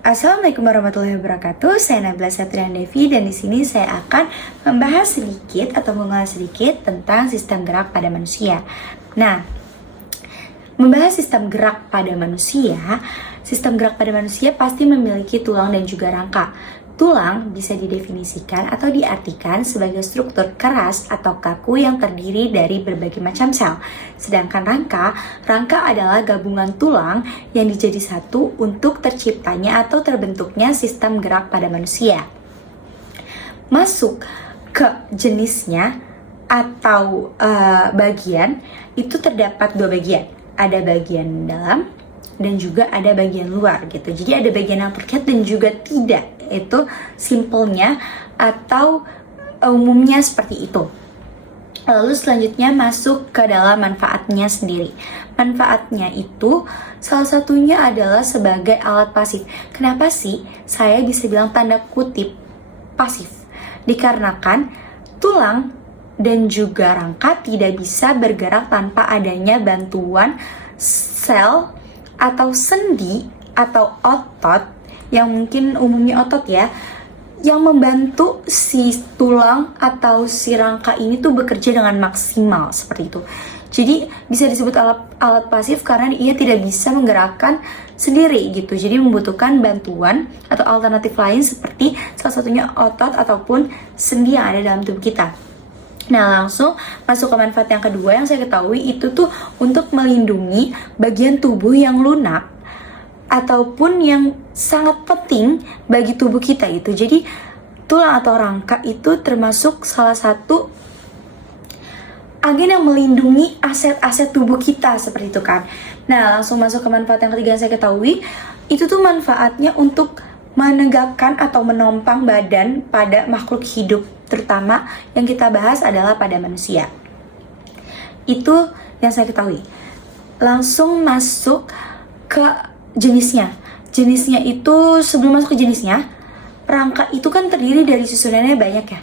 Assalamualaikum warahmatullahi wabarakatuh. Saya Nabila Satrian Devi dan di sini saya akan membahas sedikit atau mengulas sedikit tentang sistem gerak pada manusia. Nah, membahas sistem gerak pada manusia, sistem gerak pada manusia pasti memiliki tulang dan juga rangka. Tulang bisa didefinisikan atau diartikan sebagai struktur keras atau kaku yang terdiri dari berbagai macam sel. Sedangkan rangka adalah gabungan tulang yang dijadi satu untuk terciptanya atau terbentuknya sistem gerak pada manusia. Masuk ke jenisnya atau bagian, itu terdapat dua bagian. Ada bagian dalam dan juga ada bagian luar gitu. Jadi ada bagian yang terlihat dan juga tidak. Itu simpelnya atau umumnya seperti itu. Lalu selanjutnya masuk ke dalam manfaatnya sendiri. Manfaatnya itu salah satunya adalah sebagai alat pasif. Kenapa sih saya bisa bilang tanda kutip pasif? Dikarenakan tulang dan juga rangka tidak bisa bergerak tanpa adanya bantuan sel atau sendi atau otot, yang mungkin umumnya otot ya, yang membantu si tulang atau si rangka ini tuh bekerja dengan maksimal seperti itu. Jadi bisa disebut alat pasif karena ia tidak bisa menggerakkan sendiri gitu. Jadi membutuhkan bantuan atau alternatif lain seperti salah satunya otot ataupun sendi yang ada dalam tubuh kita. Nah, langsung masuk ke manfaat yang kedua yang saya ketahui itu tuh untuk melindungi bagian tubuh yang lunak ataupun yang sangat penting bagi tubuh kita itu. Jadi tulang atau rangka itu termasuk salah satu agen yang melindungi aset-aset tubuh kita seperti itu kan. Nah, langsung masuk ke manfaat yang ketiga yang saya ketahui itu tuh manfaatnya untuk menegakkan atau menompang badan pada makhluk hidup, terutama yang kita bahas adalah pada manusia. Itu yang saya ketahui. Langsung masuk ke jenisnya. Jenisnya itu, sebelum masuk ke jenisnya, rangka itu kan terdiri dari susunannya banyak ya.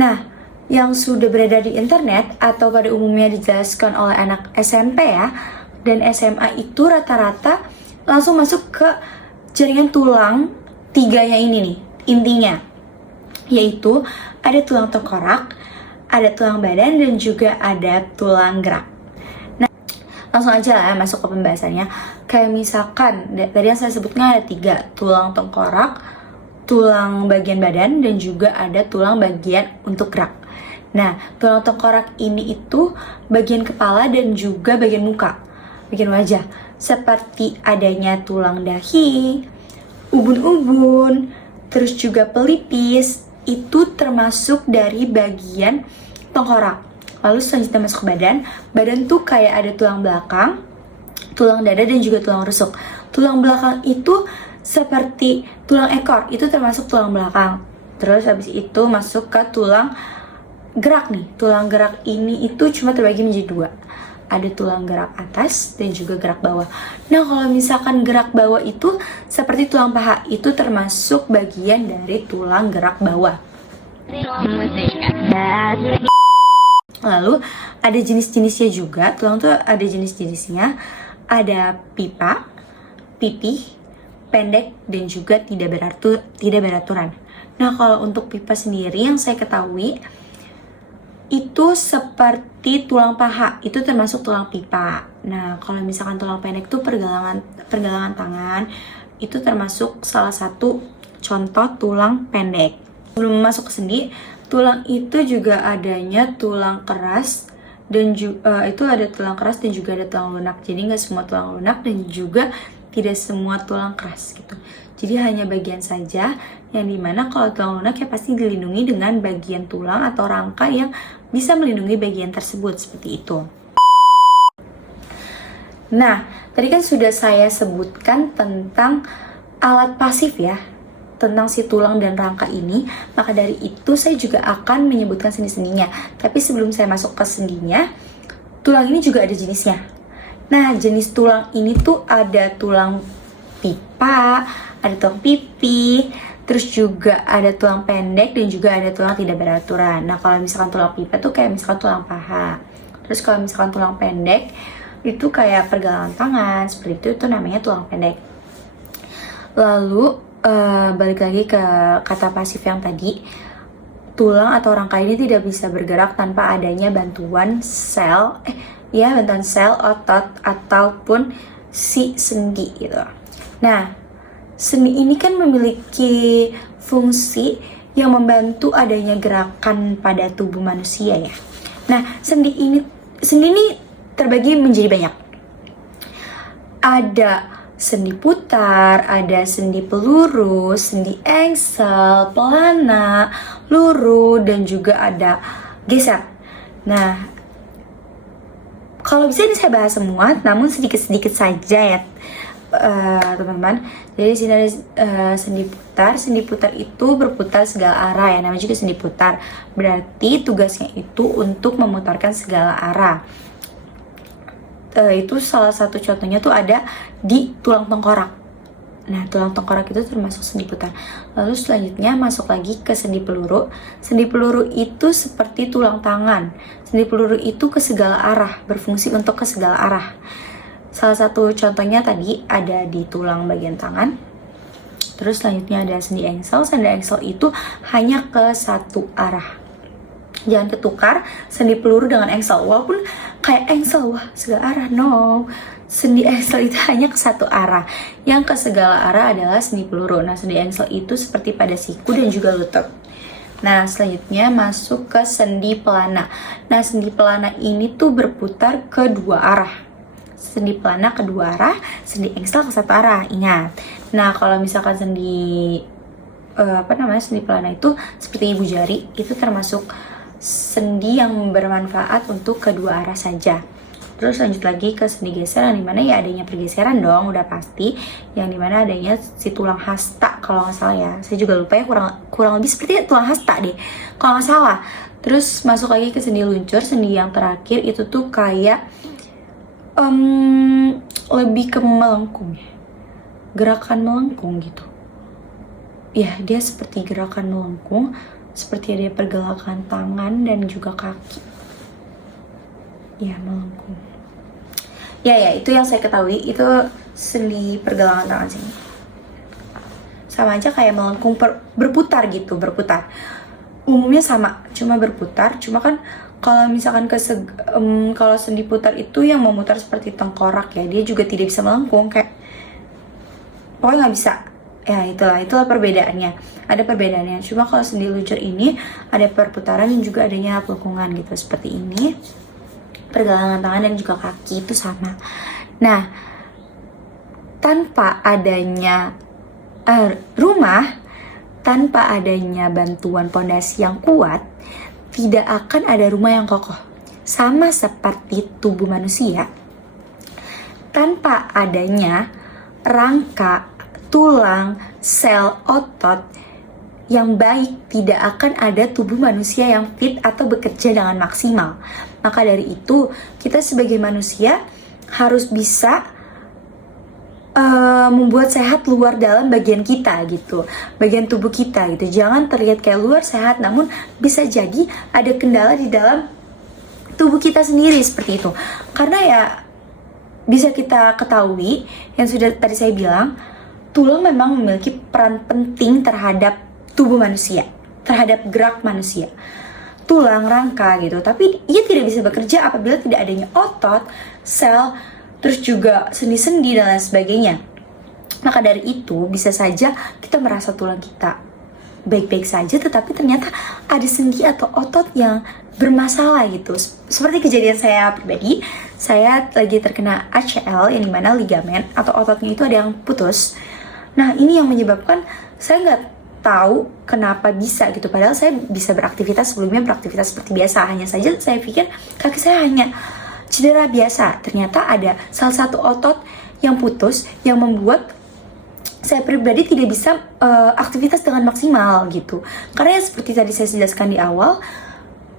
Nah, yang sudah beredar di internet atau pada umumnya dijelaskan oleh anak SMP ya dan SMA itu rata-rata langsung masuk ke jaringan tulang tiganya ini nih, intinya. Yaitu ada tulang tengkorak, ada tulang badan dan juga ada tulang gerak. Langsung aja lah masuk ke pembahasannya. Kayak misalkan tadi yang saya sebutkan ada 3, tulang tengkorak, tulang bagian badan, dan juga ada tulang bagian untuk gerak. Nah, tulang tengkorak ini itu bagian kepala dan juga bagian muka, bagian wajah. Seperti adanya tulang dahi, ubun-ubun, terus juga pelipis, itu termasuk dari bagian tengkorak. Lalu selanjutnya masuk ke badan. Badan tuh kayak ada tulang belakang, tulang dada, dan juga tulang rusuk. Tulang belakang itu seperti tulang ekor, itu termasuk tulang belakang. Terus habis itu masuk ke tulang gerak nih. Tulang gerak ini itu cuma terbagi menjadi 2. Ada tulang gerak atas dan juga gerak bawah. Nah, kalau misalkan gerak bawah itu seperti tulang paha, itu termasuk bagian dari tulang gerak bawah. Lalu ada jenis-jenisnya juga. Tulang tuh ada jenis-jenisnya. Ada pipa, pipih, pendek, dan juga tidak beraturan. Nah, kalau untuk pipa sendiri yang saya ketahui itu seperti tulang paha, itu termasuk tulang pipa. Nah, kalau misalkan tulang pendek tuh pergelangan tangan, itu termasuk salah satu contoh tulang pendek. Sebelum masuk ke sendi, tulang itu juga adanya tulang keras dan itu ada tulang keras dan juga ada tulang lunak. Jadi nggak semua tulang lunak dan juga tidak semua tulang keras gitu. Jadi hanya bagian saja yang dimana kalau tulang lunak ya pasti dilindungi dengan bagian tulang atau rangka yang bisa melindungi bagian tersebut seperti itu. Nah, tadi kan sudah saya sebutkan tentang alat pasif ya, tentang si tulang dan rangka ini. Maka dari itu saya juga akan menyebutkan sendi-sendinya. Tapi sebelum saya masuk ke sendinya, tulang ini juga ada jenisnya. Nah, jenis tulang ini tuh ada tulang pipa, ada tulang pipi, terus juga ada tulang pendek dan juga ada tulang tidak beraturan. Nah, kalau misalkan tulang pipa tuh kayak misalkan tulang paha. Terus kalau misalkan tulang pendek itu kayak pergelangan tangan, seperti itu namanya tulang pendek. Lalu balik lagi ke kata pasif yang tadi, tulang atau rangka ini tidak bisa bergerak tanpa adanya bantuan sel otot ataupun si sendi gitu. Nah, sendi ini kan memiliki fungsi yang membantu adanya gerakan pada tubuh manusia ya. Nah, sendi ini terbagi menjadi banyak. Ada sendi putar, ada sendi peluru, sendi engsel, pelana, luru, dan juga ada geser. Nah, kalau bisa ini saya bahas semua, namun sedikit-sedikit saja ya teman-teman. Jadi di sini ada sendi putar. Sendi putar itu berputar segala arah ya, namanya juga sendi putar. Berarti tugasnya itu untuk memutarkan segala arah. Itu salah satu contohnya tuh ada di tulang tengkorak. Nah, tulang tengkorak itu termasuk sendi putar. Lalu selanjutnya masuk lagi ke sendi peluru. Sendi peluru itu seperti tulang tangan. Sendi peluru itu ke segala arah, berfungsi untuk ke segala arah. Salah satu contohnya tadi ada di tulang bagian tangan. Terus selanjutnya ada sendi engsel. Sendi engsel itu hanya ke satu arah. Jangan ketukar sendi peluru dengan engsel. Walaupun kayak engsel, wah segala arah, no. Sendi engsel itu hanya ke satu arah. Yang ke segala arah adalah sendi peluru. Nah, sendi engsel itu seperti pada siku dan juga lutut. Nah, selanjutnya masuk ke sendi pelana. Nah, sendi pelana ini tuh berputar ke dua arah. Sendi pelana ke dua arah, sendi engsel ke satu arah. Ingat. Nah, kalau misalkan sendi sendi pelana itu seperti ibu jari, itu termasuk sendi yang bermanfaat untuk kedua arah saja. Terus lanjut lagi ke sendi geser, yang dimana ya adanya pergeseran dong, udah pasti. Yang dimana adanya si tulang hasta kalau nggak salah ya. Saya juga lupa ya, kurang lebih seperti tulang hasta deh kalau nggak salah. Terus masuk lagi ke sendi luncur. Sendi yang terakhir itu tuh kayak lebih ke melengkung ya, gerakan melengkung gitu. Ya, dia seperti gerakan melengkung, seperti ada pergerakan tangan dan juga kaki. Ya, melengkung. Ya, itu yang saya ketahui, itu sendi pergelangan tangan sini. Sama aja kayak melengkung, berputar gitu, berputar. Umumnya sama, cuma berputar. Cuma kan kalau misalkan kalau sendi putar itu yang memutar seperti tengkorak ya, dia juga tidak bisa melengkung, kayak pokoknya nggak bisa. Ya, itulah perbedaannya. Ada perbedaannya. Cuma kalau sendi luncur ini ada perputaran dan juga adanya pelengkungan gitu, seperti ini. Pergelangan tangan dan juga kaki itu sama. Nah, tanpa adanya rumah, tanpa adanya bantuan pondasi yang kuat, tidak akan ada rumah yang kokoh. Sama seperti tubuh manusia, tanpa adanya rangka, tulang, sel, otot yang baik, tidak akan ada tubuh manusia yang fit atau bekerja dengan maksimal. Maka dari itu, kita sebagai manusia harus bisa membuat sehat luar dalam bagian kita gitu, bagian tubuh kita gitu. Jangan terlihat kayak luar sehat, namun bisa jadi ada kendala di dalam tubuh kita sendiri seperti itu. Karena ya bisa kita ketahui yang sudah tadi saya bilang, tulang memang memiliki peran penting terhadap tubuh manusia, terhadap gerak manusia. Tulang, rangka gitu, tapi ia tidak bisa bekerja apabila tidak adanya otot, sel, terus juga sendi-sendi dan lain sebagainya. Maka dari itu bisa saja kita merasa tulang kita baik-baik saja, tetapi ternyata ada sendi atau otot yang bermasalah gitu. Seperti kejadian saya pribadi, saya lagi terkena ACL yang dimana ligamen atau ototnya itu ada yang putus. Nah, ini yang menyebabkan saya nggak tahu kenapa bisa gitu. Padahal saya bisa beraktivitas sebelumnya, beraktivitas seperti biasa. Hanya saja saya pikir kaki saya hanya cedera biasa. Ternyata ada salah satu otot yang putus yang membuat saya pribadi tidak bisa aktivitas dengan maksimal gitu. Karena yang seperti tadi saya jelaskan di awal,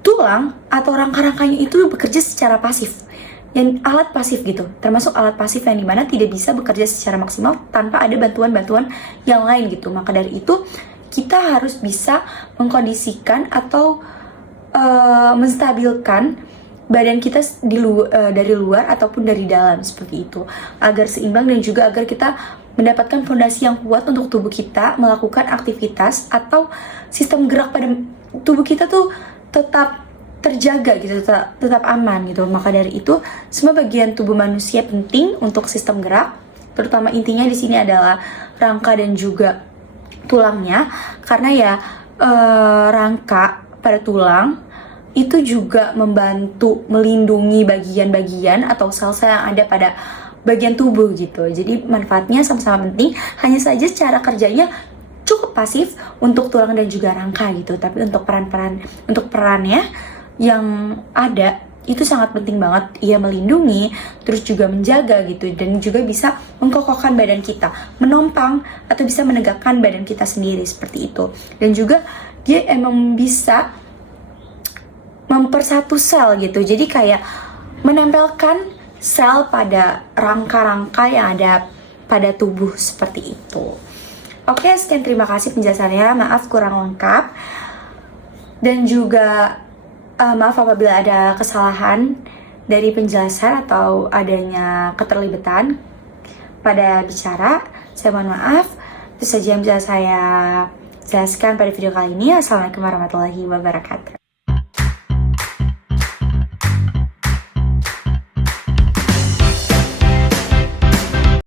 tulang atau rangka-rangkanya itu bekerja secara pasif. Yang alat pasif gitu, termasuk alat pasif yang dimana tidak bisa bekerja secara maksimal tanpa ada bantuan-bantuan yang lain gitu. Maka dari itu kita harus bisa mengkondisikan atau menstabilkan badan kita dari luar ataupun dari dalam, seperti itu, agar seimbang dan juga agar kita mendapatkan fondasi yang kuat untuk tubuh kita melakukan aktivitas atau sistem gerak pada tubuh kita tuh tetap terjaga gitu, tetap aman gitu. Maka dari itu, semua bagian tubuh manusia penting untuk sistem gerak, terutama intinya di sini adalah rangka dan juga tulangnya, karena ya rangka pada tulang itu juga membantu melindungi bagian-bagian atau sel-sel yang ada pada bagian tubuh gitu. Jadi manfaatnya sama-sama penting, hanya saja cara kerjanya cukup pasif untuk tulang dan juga rangka gitu. Tapi untuk perannya yang ada itu sangat penting banget. Ia melindungi, terus juga menjaga gitu, dan juga bisa mengkokohkan badan kita, menompang atau bisa menegakkan badan kita sendiri, seperti itu. Dan juga dia emang bisa mempersatu sel gitu. Jadi kayak menempelkan sel pada rangka-rangka yang ada pada tubuh, seperti itu. Oke, sekian, terima kasih penjelasannya. Maaf kurang lengkap. Dan juga maaf apabila ada kesalahan dari penjelasan atau adanya keterlibatan pada bicara. Saya mohon maaf. Itu saja yang bisa saya jelaskan pada video kali ini. Assalamualaikum warahmatullahi wabarakatuh.